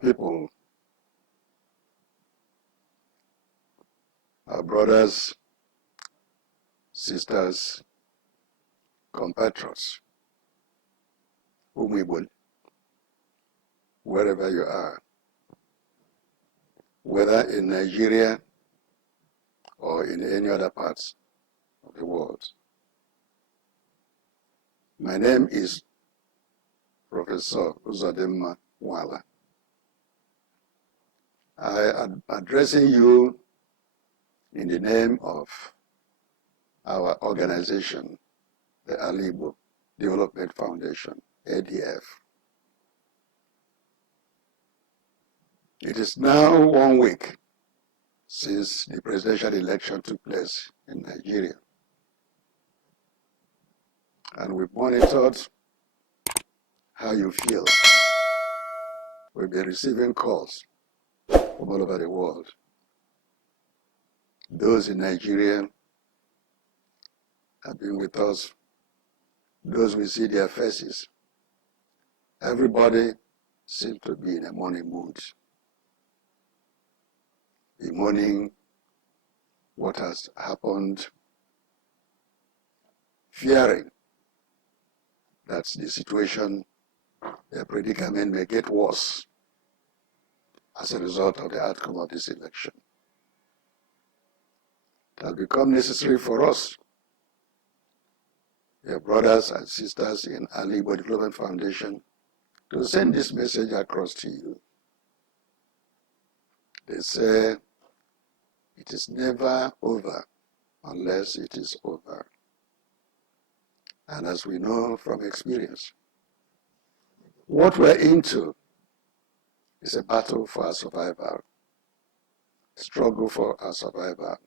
people, our brothers, sisters, compatriots, Igbo, wherever you are, whether in Nigeria or in any other parts of the world. My name is Professor Uzodimma Wala. I am addressing you in the name of our organization, the Igbo Development Foundation, ADF. It is now 1 week since the presidential election took place in Nigeria. And we've monitored how you feel. We've been receiving calls from all over the world. Those in Nigeria have been with us. Those we see their faces. Everybody seems to be in a mourning mood. Mourning what has happened, fearing that the situation, their predicament may get worse as a result of the outcome of this election. It has become necessary for us, your brothers and sisters in Igbo Development Foundation, to send this message across to you. They say, it is never over unless it is over. And as we know from experience, what we're into is a battle for our survival, struggle for our survival,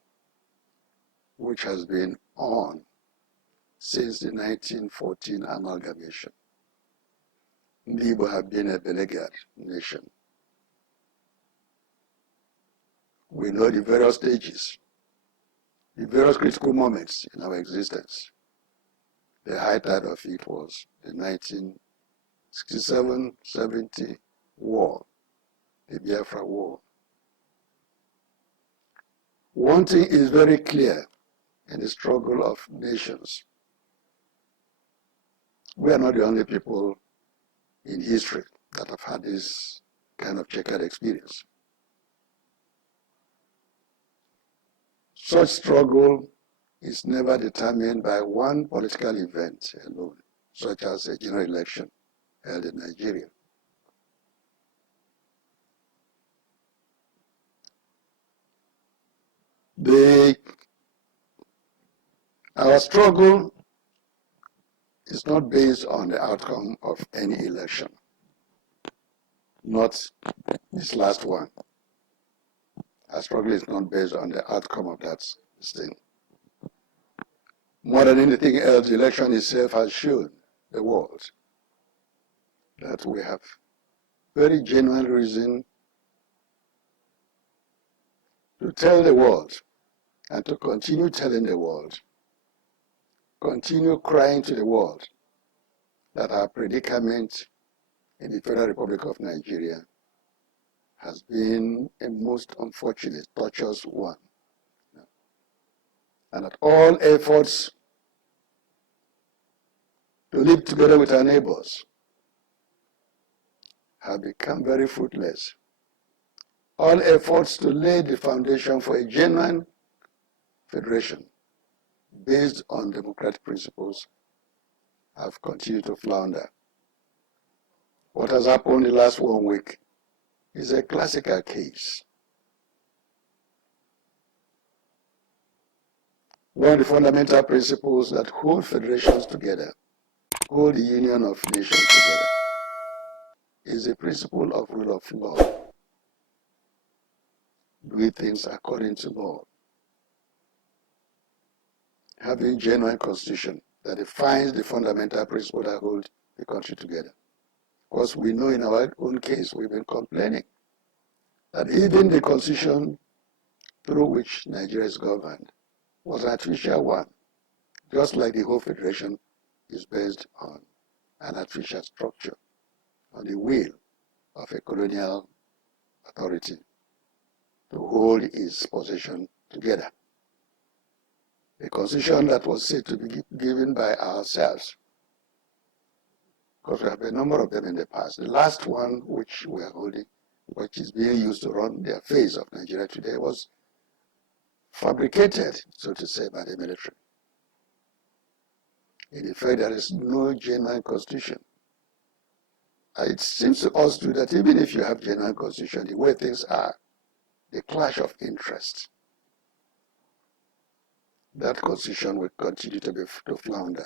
which has been on since the 1914 amalgamation. Igbo have been a beleaguered nation. We know the various stages, the various critical moments in our existence. The high tide of it was the 1967-70 war, the Biafra war. One thing is very clear in the struggle of nations. We are not the only people in history that have had this kind of checkered experience. Such struggle is never determined by one political event alone, such as a general election held in Nigeria. Our struggle is not based on the outcome of any election, not this last one. Our struggle is not based on the outcome of that thing. More than anything else, the election itself has shown the world that we have very genuine reason to tell the world and to continue telling the world, continue crying to the world that our predicament in the Federal Republic of Nigeria has been a most unfortunate, tortuous one. And that all efforts to live together with our neighbors have become very fruitless. All efforts to lay the foundation for a genuine federation based on democratic principles have continued to flounder. What has happened in the last 1 week is a classical case. One of the fundamental principles that hold federations together, hold the union of nations together, is the principle of rule of law. Do things according to law. Having a genuine constitution that defines the fundamental principle that hold the country together. Because we know in our own case, we've been complaining that even the constitution through which Nigeria is governed was an artificial one, just like the whole federation is based on an artificial structure, on the will of a colonial authority to hold his position together. A constitution that was said to be given by ourselves, because we have a number of them in the past. The last one which we are holding, which is being used to run the affairs of Nigeria today, was fabricated, so to say, by the military. In effect, there is no genuine constitution. It seems to us too that even if you have genuine constitution, the way things are, the clash of interest, that constitution will continue to flounder.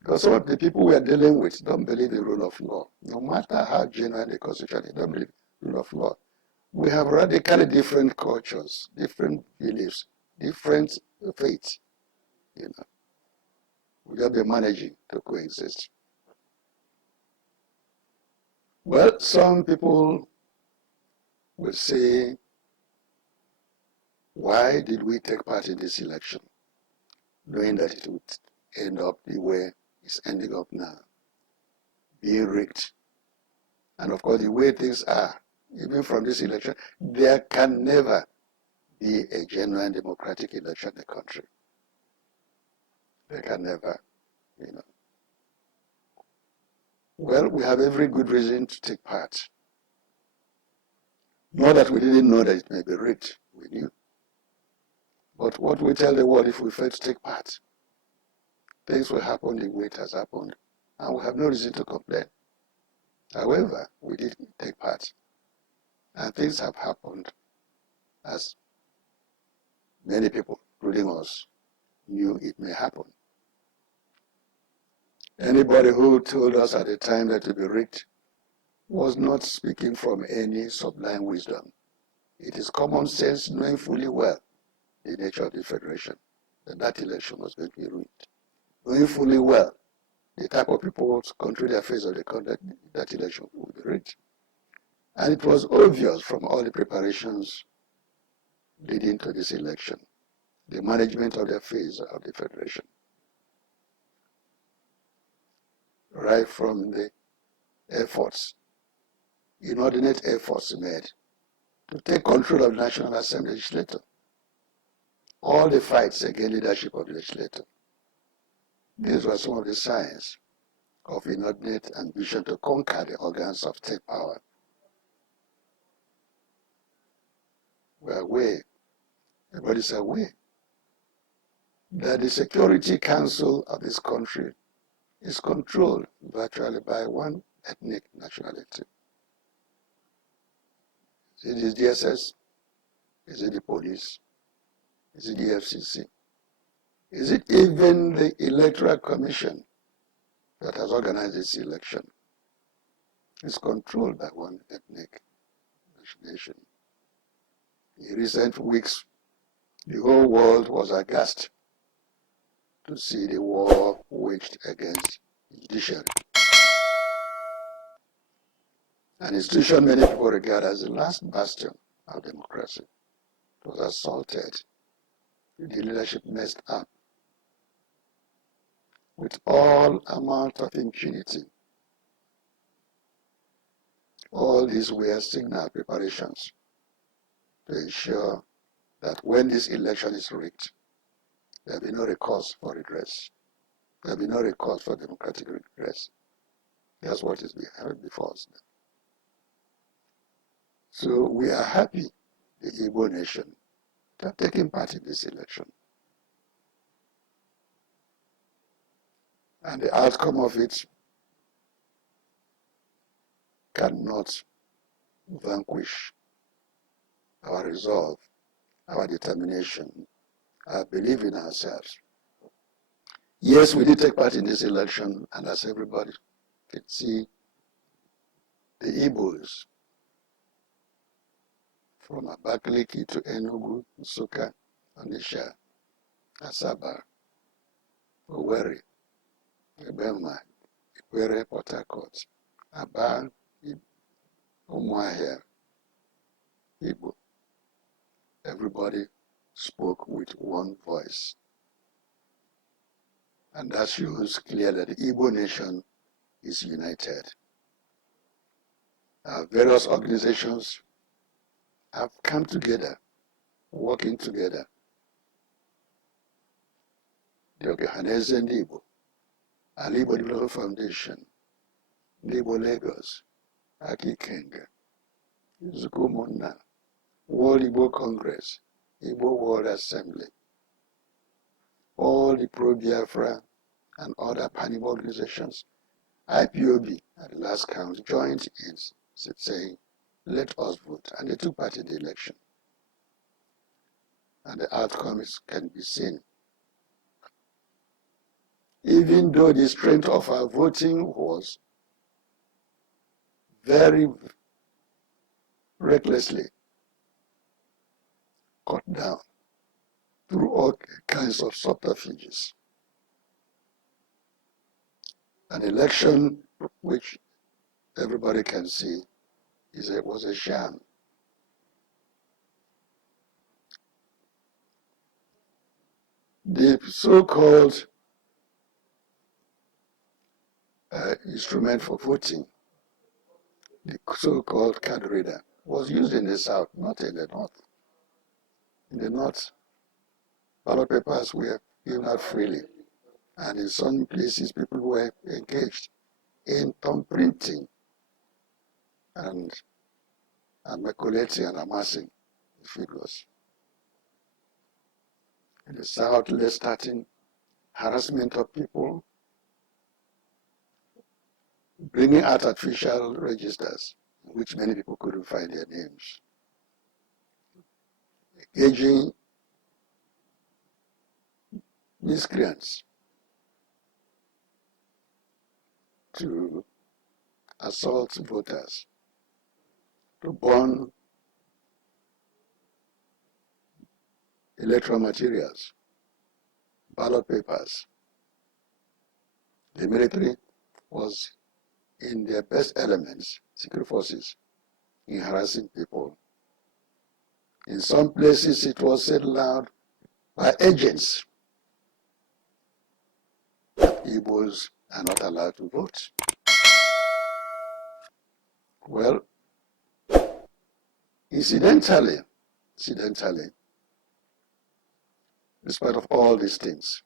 Because some of the people we are dealing with don't believe the rule of law. No matter how genuine the constitution is, they don't believe the rule of law. We have radically different cultures, different beliefs, different faiths. You know, we have been managing to coexist. Well, some people will say, why did we take part in this election, knowing that it would end up the way it's ending up now, being rigged? And of course, the way things are, even from this election, there can never be a genuine democratic election in the country. There can never, you know. Well, we have every good reason to take part. Not that we didn't know that it may be rigged, we knew. But what we tell the world if we fail to take part? Things will happen the way it has happened, and we have no reason to complain. However, we did take part, and things have happened as many people, including us, knew it may happen. Anybody who told us at the time that it would be rigged was not speaking from any sublime wisdom. It is common sense, knowing fully well the nature of the federation, that election was going to be rigged. Knowing fully well the type of people who control the affairs of the country, that election would be rigged. And it was obvious from all the preparations leading to this election, the management of the affairs of the federation, right from the efforts, inordinate efforts made to take control of the National Assembly legislature, all the fights against leadership of the legislature. These were some of the signs of inordinate ambition to conquer the organs of state power. We are aware, everybody's aware, that the Security Council of this country is controlled virtually by one ethnic nationality. Is it the DSS? Is it the police? Is it the FCC? Is it even the Electoral Commission that has organized this election? It's controlled by one ethnic nation. In recent weeks, the whole world was aghast to see the war waged against the judiciary, an institution many people regard as the last bastion of democracy. It was assaulted, the leadership messed up, with all amount of impunity. All these were signal preparations to ensure that when this election is rigged, there will be no recourse for redress. There will be no recourse for democratic redress. That's what is before us now. So we are happy, the Igbo nation, to have taken part in this election. And the outcome of it cannot vanquish our resolve, our determination, our belief in ourselves. Yes, we did take part in this election, and as everybody can see, the Igbos from Abakaliki to Enugu, Nsukka, Onitsha, Asaba, Owerri, Ebema, Ikwere, Port Harcourt, Aba, Umuahia, Igbo. Everybody spoke with one voice. And that shows clear that the Igbo nation is united. Various organizations have come together, working together. The Okehaneze and Igbo, and Igbo Development Foundation, Igbo Lagos, Aki Kenga, Zukumuna, World Igbo Congress, Igbo World Assembly, all the pro-Biafra and other pan-Igbo organizations, IPOB at the last count joined in saying, let us vote. And they took part in the election. And the outcomes can be seen. Even though the strength of our voting was very recklessly cut down through all kinds of subterfuges. An election which everybody can see was a sham. The so-called instrument for voting, the so-called card reader, was used in the South, not in the North. In the North, ballot papers were given out freely. And in some places, people were engaged in thumb printing and maculating and amassing the figures. In the South, less starting harassment of people, bringing out artificial registers, in which many people couldn't find their names, engaging miscreants to assault voters, to burn electoral materials, ballot papers. The military was in their best elements, secret forces, in harassing people. In some places, it was said loud by agents that Igbos are not allowed to vote. Well, incidentally, despite of all these things,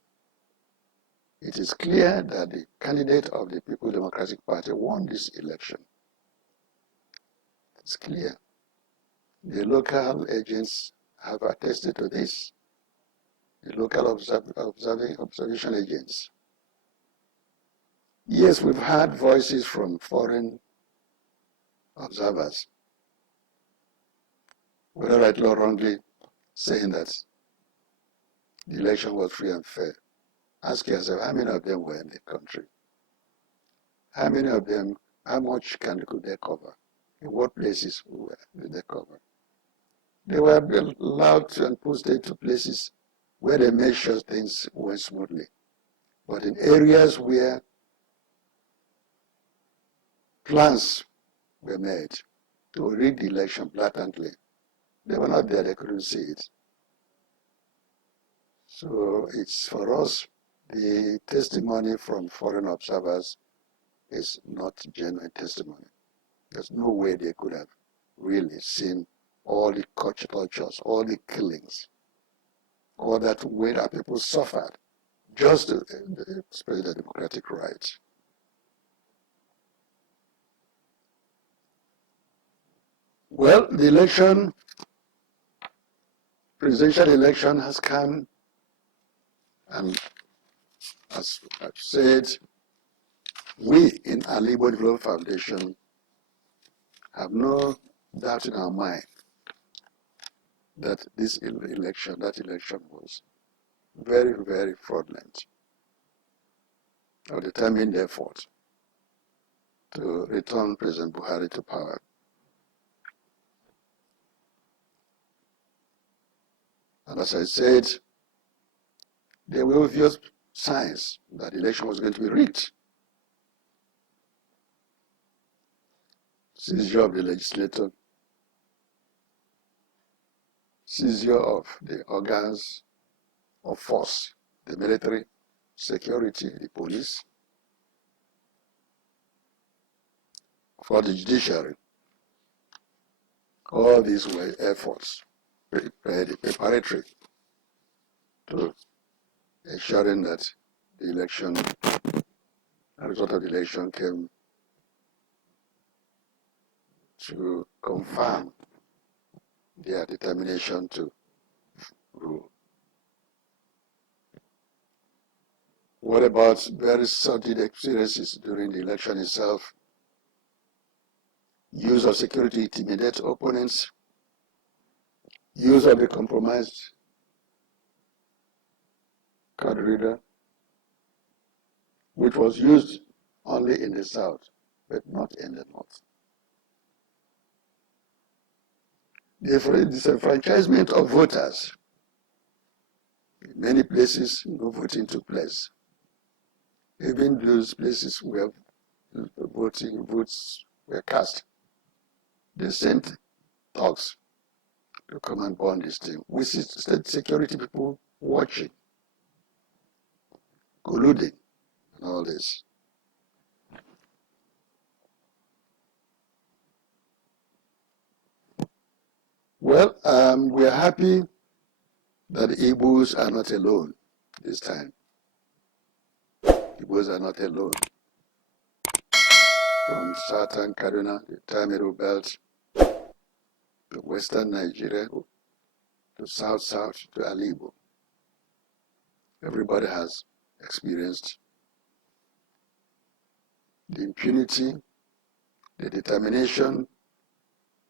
it is clear that the candidate of the People's Democratic Party won this election. It's clear. The local agents have attested to this. The local observation agents. Yes, we've heard voices from foreign observers, whether rightly or wrongly, saying that the election was free and fair. Ask yourself, how many of them were in the country? How many of them, how much could they cover? In what places did they cover? They were allowed and posted to places where they made sure things went smoothly. But in areas where plans were made to rig the election blatantly, they were not there, they couldn't see it. So it's for us, the testimony from foreign observers is not genuine testimony. There's no way they could have really seen all the cultures, all the killings, all that way that people suffered just to express their democratic rights. Well, the election, presidential election has come, and as I've said, we in Igbo Development Foundation have no doubt in our mind that that election was very, very fraudulent. A determined effort to return President Buhari to power. And as I said, there were obvious signs that the election was going to be rigged. Seizure of the legislature, seizure of the organs of force, the military, security, the police, for the judiciary. All these were efforts preparatory to ensuring that the election, the result of the election came to confirm their determination to rule. What about very sordid experiences during the election itself? Use of security to intimidate opponents, use of the compromised card reader, which was used only in the South, but not in the North. The disenfranchisement of voters. In many places, no voting took place. Even those places where votes were cast, they sent thugs to come and burn this thing. We see state security people watching, colluding, and all this. Well, we are happy that the Igbos are not alone this time. Igbos are not alone. From southern Kaduna, the Tamil Belt, to western Nigeria, to south to Alibo. Everybody has experienced the impunity, the determination,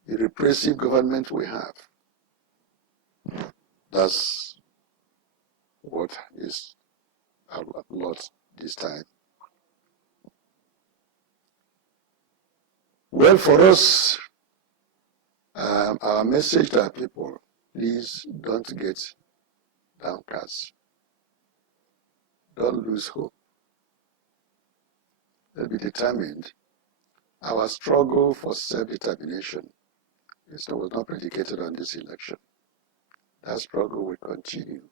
the repressive government we have. That's what is a lot this time. Well, for us, our message to our people, please don't get downcast. Don't lose hope. Let's be determined. Our struggle for self-determination was not predicated on this election. That struggle will continue.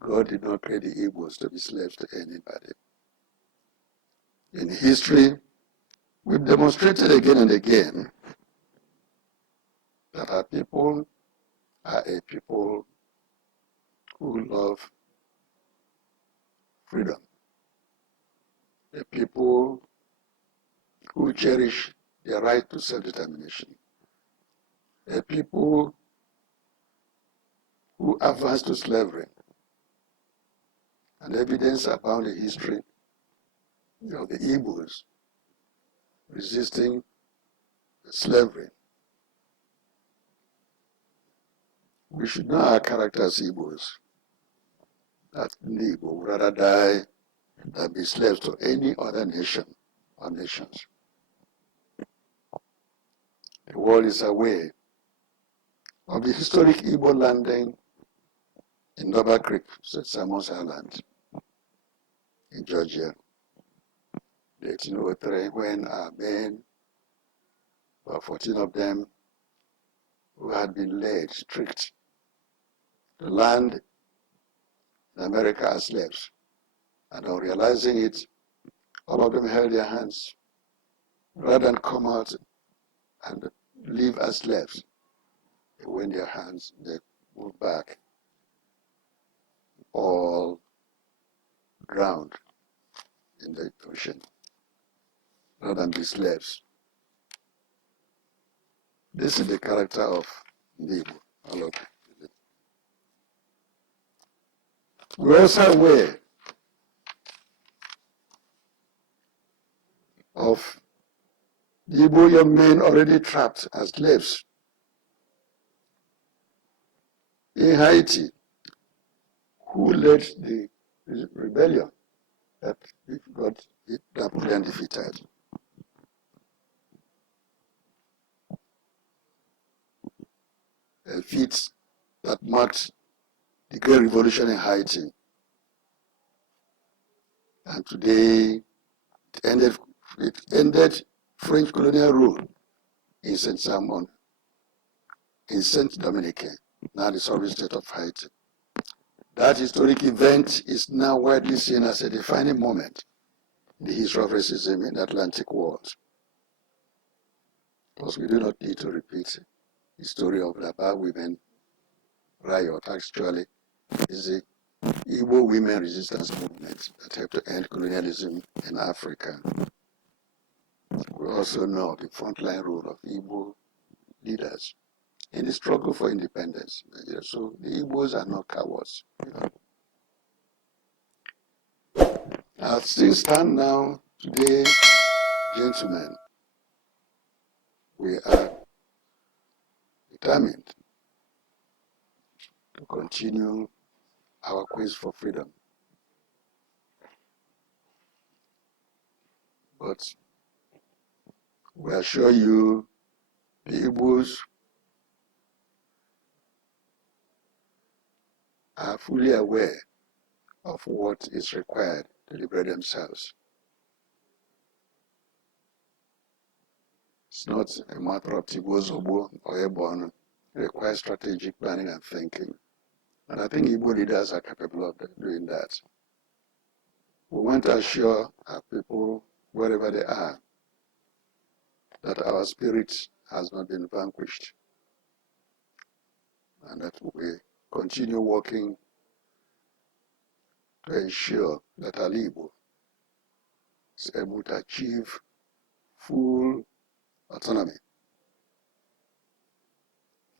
God did not create the Igbos to be slaves to anybody. In history, we've demonstrated again and again that our people are a people who love freedom, a people who cherish their right to self-determination, a people who advance to slavery. And evidence abound in history of the Igbos resisting slavery. We should know our character as Igbos, that the Igbo would rather die than be slaves to any other nation or nations. The world is aware of the historic Igbo landing in Double Creek, St. Simon's Island, in Georgia, 1803, when our men, about 14 of them, who had been led, tricked, to land in America as slaves. And on realizing it, all of them held their hands. Rather than come out and live as slaves, they went their hands, they moved back, all drowned in the ocean, rather than be slaves. This is the character of the Igbo. We're also aware of the Igbo young men already trapped as slaves in Haiti, who led the rebellion that got Napoleon defeated. A feat that marked the Great Revolution in Haiti. And today, it ended French colonial rule in Saint-Simon, in Saint-Dominique, now the sovereign state of Haiti. That historic event is now widely seen as a defining moment in the history of racism in the Atlantic world. Because we do not need to repeat the story of the Bar women riot. Actually, is the Igbo women resistance movement that helped to end colonialism in Africa. We also know the frontline role of Igbo leaders in the struggle for independence. So the Igbos are not cowards. As things stand now, today, gentlemen, we are determined to continue our quest for freedom. But we assure you, the Igbos are fully aware of what is required to liberate themselves. It's not a matter of Tibozobo or Ebon. It requires strategic planning and thinking. And I think Igbo leaders are capable of doing that. We want to assure our people, wherever they are, that our spirit has not been vanquished, and that we continue working to ensure that our Igbo is able to achieve full autonomy.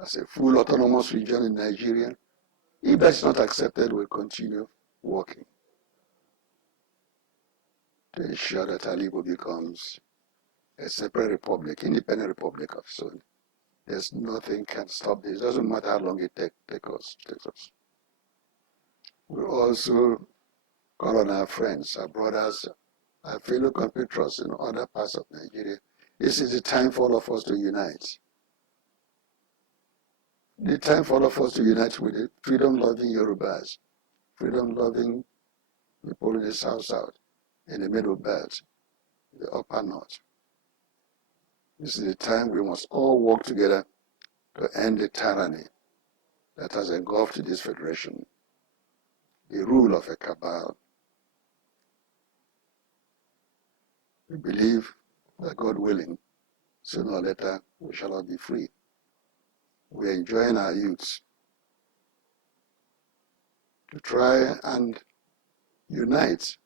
As a full autonomous region in Nigeria, if that's not accepted, we'll continue working to ensure that our Igbo becomes a separate republic, independent republic of its own. There's nothing can stop this. It doesn't matter how long it takes us. We also call on our friends, our brothers, our fellow compatriots in other parts of Nigeria. This is the time for all of us to unite. The time for all of us to unite with the freedom-loving Yorubas, freedom-loving people in the South, in the Middle Belt, the Upper North. This is the time we must all work together to end the tyranny that has engulfed this federation, the rule of a cabal. We believe that, God willing, sooner or later we shall all be free. We are enjoying our youths to try and unite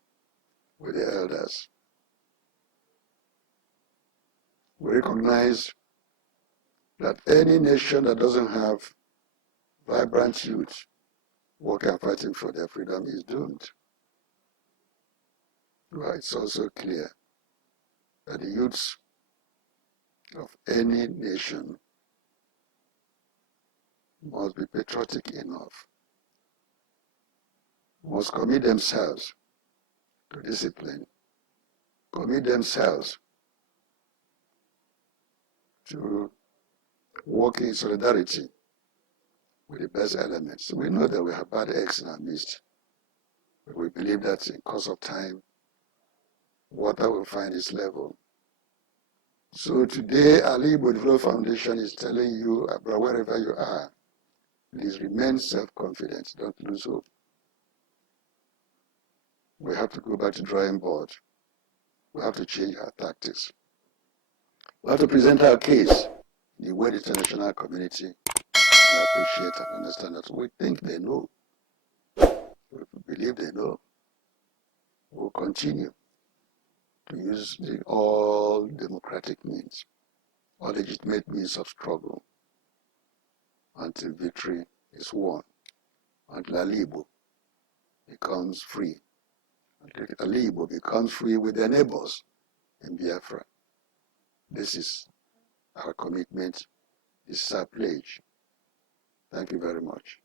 with the elders. We recognize that any nation that doesn't have vibrant youth working and fighting for their freedom is doomed. Well, it's also clear that the youths of any nation must be patriotic enough, must commit themselves to discipline, commit themselves to work in solidarity with the best elements. We know that we have bad eggs in our midst, but we believe that in course of time, water will find its level. So today, Ali Igbo Foundation is telling you, wherever you are, please remain self-confident, don't lose hope. We have to go back to drawing board. We have to change our tactics. We have to present our case in the way the international community will appreciate and understand that we think they know. We believe they know. We'll continue to use all democratic means, all legitimate means of struggle until victory is won, until Ali Igbo becomes free, until Ali Igbo becomes free with their neighbors in Biafra. This is our commitment. This is our pledge. Thank you very much.